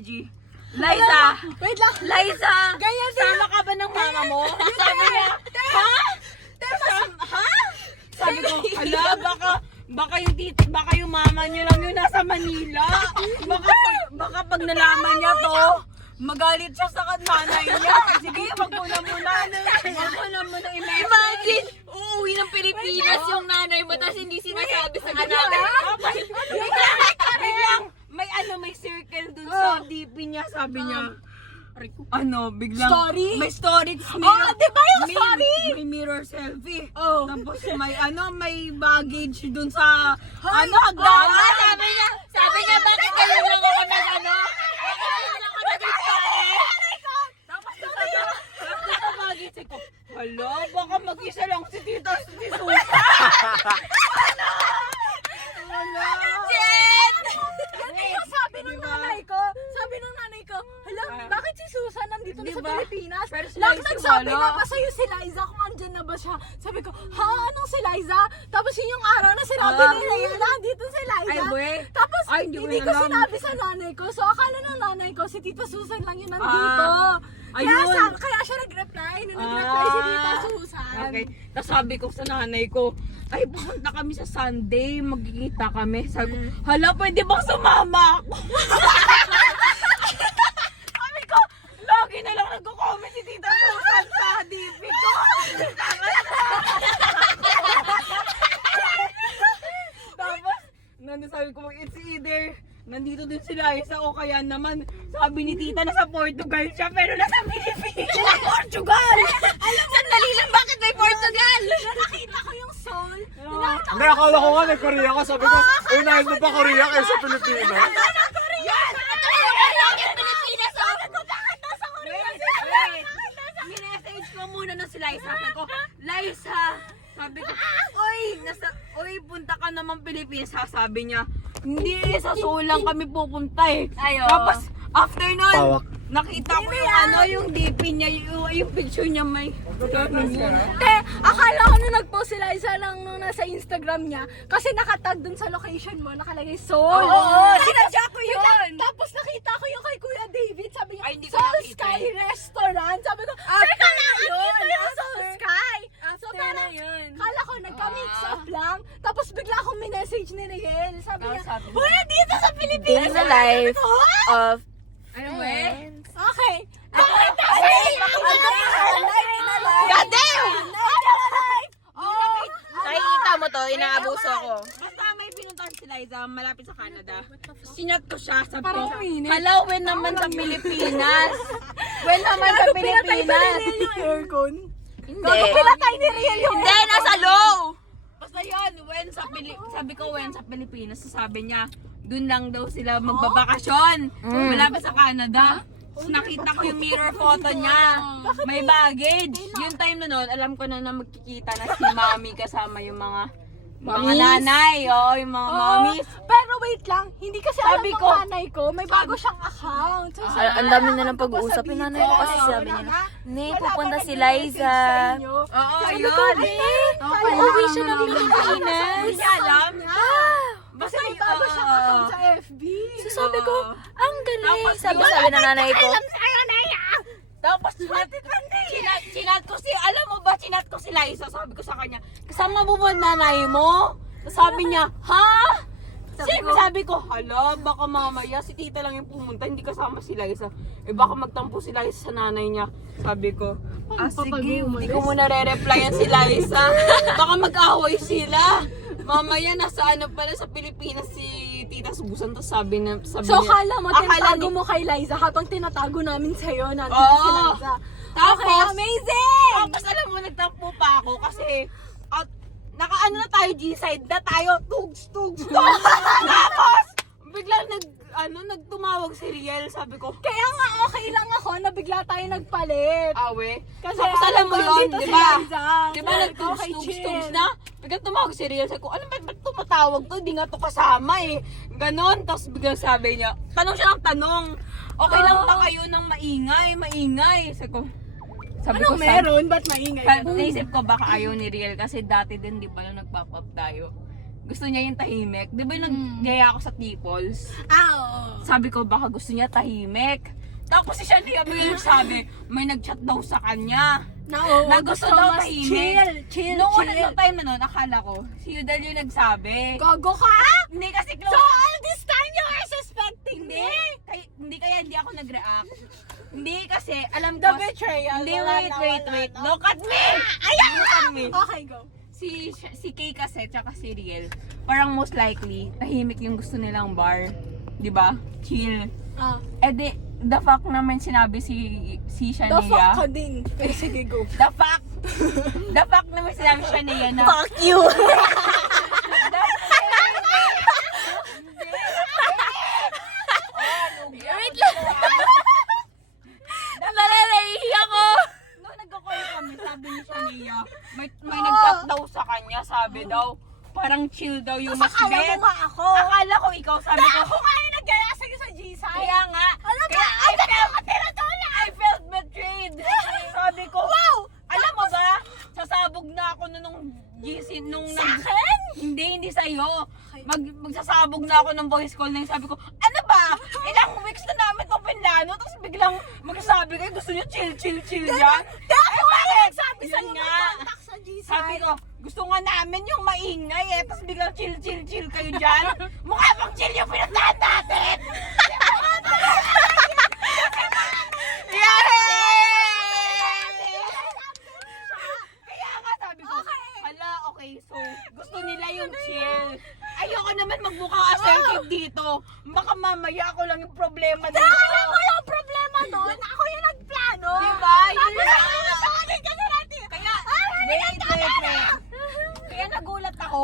IG. Liza! Wait lang. Liza! Ganyan din. Sama ka ba ng mama mo? Sabi niya, ha? Ha? Sabi ko, hala, baka yung mama niyo lang yung nasa Manila. Baka pag nalaman niya to, magalit siya sa nanay niya. Sige, wag mo na muna. Wag mo na muna i-message. Imagine, uuwi ng Pilipinas yung nanay mo tapos hindi sinasabi sa anak. May circle dun sa DP niya, sabi niya. Biglang Story? may story. Di ba yung story? May mirror selfie. Oh. Tapos may baggage dun sa hagdanan. Sabi niya, bakit kayo lang ako nag-ano? Bakit kayo lang ako nag-pare? Tapos sa baggage ko, hala, baka mag-isa lang si Tita si Susan. Ganyan yung sabi ng nanay ko. Sabi ng nanay ko, hala, bakit si Susan nandito na sa Diba? Pilipinas? Pero si Lang Liza nagsabi wala. na ba sa'yo si Liza kung andyan na ba siya? Sabi ko, ha? Anong si Liza? Tapos yun yung araw na sinabi ni Rhea na andito si Liza. Ay, we. Tapos Ay, hindi hindi ko ko alam. sinabi sa nanay ko. So akala ng nanay ko, si Tita Susan lang yun nandito. ayun. Kaya siya nag-reply. Nag-reply si Tita Susan. Okay. Tapos sabi ko sa nanay ko, ay, pupunta kami sa Sunday, magkikita kami. Sabi ko, hala, pwede bang sumama ako? Sabi ko, lagi na lang nagko-comment si Tita Susan sa DP ko. Tapos, sabi ko, it's either nandito din sila isa o kaya naman sabi ni Tita nasa Portugal siya pero nasa Pilipinas. Portugal! Sandali lang, bakit may Portugal? Nakita ko yung soul. Hindi, akala ko nga nag-Korea ka. Sabi ko, unahin mo pa Korea kaysa Pilipinas. Yan! Pilipinas, oh! Wait! Minessage ko muna na si Liza. Sabi ko, Liza! Sabi ko, oy, punta ka naman Pilipinas. Sabi niya, hindi, sa Seoul lang kami pupunta eh. Ayo. Tapos, after nun, Tawak. nakita ko yung DP niya, yung picture niya may... Te, akala ko nung nag-post si Liza lang nung nasa Instagram niya kasi nakatag dun sa location mo, nakalagay Seoul. Oo, sinadya ko yun. Tapos nakita ko yung kay Kuya David, sabi niya, Ay, hindi ko Soul nakita Sky eh. Restaurant. Sabi ko, teka lang, andito yung Soul Sky. So parang, yun. kala ko nagka-mix up lang. Tapos bigla akong minessage ni Riel. Sabi niya, sabi niya, Kuya, dito sa Pilipinas. Day in the life Sabi ko, "Ha?" of Ano ba? Okay. Goddamn! Nakikita mo to, inaabuso ako. Basta may pinuntahan si Liza malapit sa Canada. Sinat ko siya, sabi ko, Parang uminit. hala, when naman sa Pilipinas? When naman sa Pilipinas? yung aircon. Hindi. Pinatay ni Riel yung Hindi, nasa low! Basta yun, sabi ko when sa Pilipinas, sabi niya, dun lang daw sila magbabakasyon. Malapit sa Canada. So, nakita ko yung mirror photo niya. May baggage. Yung time na noon, alam ko na magkikita na si Mami kasama yung mga nanay. Oo, yung mga mommies. Pero wait lang, hindi kasi alam Sabi ng ko, nanay ko, may bago siyang account. So, Ang dami na ng pag-uusap. Yung nanay ko kasi sabi niya, "Ne, pupunta si Liza." Oo, Sabi yun. ko, Uuwi siya ng Pilipinas. Hindi niya alam. Basta may bago siyang account sa FB. So sabi ko, ang galing. Tapos Sabi yun, ng nanay ko, Tapos chinat ko si, alam mo ba, chinat ko si Liza, sabi ko sa kanya, kasama mo ba nanay mo? Sabi niya, ha? Sabi ko, hala, baka mamaya si tita lang yung pumunta, hindi kasama si Liza. Eh baka magtampo si Liza sa nanay niya. Sabi ko, sige, hindi ko muna re-replyan si Liza. Baka mag-away sila. Mamaya nasa pala sa Pilipinas si Tita Susan, tapos sabi So, niya, akala mo, tinatago ni- mo kay Liza habang tinatago namin sa'yo na Oo. si Liza. Tapos, Okay, amazing! Tapos alam mo, nagtampo pa ako kasi nakaano na tayo, G-side na tayo, tugs. Tapos, biglang nagtumawag si Riel, sabi ko, Kaya nga okay lang ako na bigla tayo nagpalit. awe. Kasi Tapos alam mo yun, dito di si ba? Liza. Di ba Okay, nagtugs-tugs chill. na? Biglang tumawag si Riel, sabi ko, ano ba't tumatawag to? Di nga to kasama eh. Ganon, tapos biglang sabi niya, tanong siya ng tanong, okay lang ba kayo ng maingay? Sabi ko, Anong meron? Ba't maingay? Naisip ko baka ayaw ni Riel kasi dati din di ba nung nagpop-up tayo. gusto niya yung tahimik. Di ba naggaya ako sa Peoples? Oo. Sabi ko, baka gusto niya tahimik. Tapos si Shania may sabi, may nag-chat daw sa kanya. Na gusto daw mas tahimik. chill, Noong chill. unang time na nun, akala ko, si Yudel yung nagsabi. Gago ka? Hindi kasi close. So, all this time you are suspecting Hindi. me? Hindi ako nag-react. Hindi kasi, alam ko. The betrayal. Hindi, Wala wait. na. Look at me! Look at me. Okay, go. Si Kay kasi, tsaka si Riel, parang most likely, tahimik yung gusto nilang bar. Di ba? Chill. Eh di, the fact naman sinabi si The fuck Shania. ka din. Pero sige, go. The fact naman sinabi Shania na. Fuck you! Wait lang. Nalalahiya ko! Nung nagko-call kami, sabi ni Shania, may nag-chat daw sa kanya, sabi daw, parang chill daw yung mas Akala mo bet. nga ako. Akala ko ikaw, sabi ko, Ako nga yung naggaya sa'yo sa G-Side. kaya nga, Alam kaya ka, I felt betrayed. Sabi ko, Wow! alam mo ba, sasabog na ako nung GC, nung Sa akin? Hindi sa'yo. Magsasabog na ako ng voice call na yung sabi ko, ano ba? Ilang weeks na namin ito pinlano, tapos biglang magsasabi kayo, gusto nyo chill dyan? Ako nga yung sabi Yun sa'yo nga. mag-contact sa G-Side. Sabi ko, gusto nga namin yung maingay eh, tapos biglang chill kayo dyan. Mukha bang chill yung pinuntahan natin? Kaya nga sabi ko, hala, okay, so gusto nila yung chill. Ayoko naman magmukhang assertive dito. Baka mamaya ako lang yung problema dito. Alam mo yung problema doon? Ako yung nagplano. Diba? Yun Sabi lang. ko, sa akin kasi natin. Kaya, wait. Kaya nagulat ako.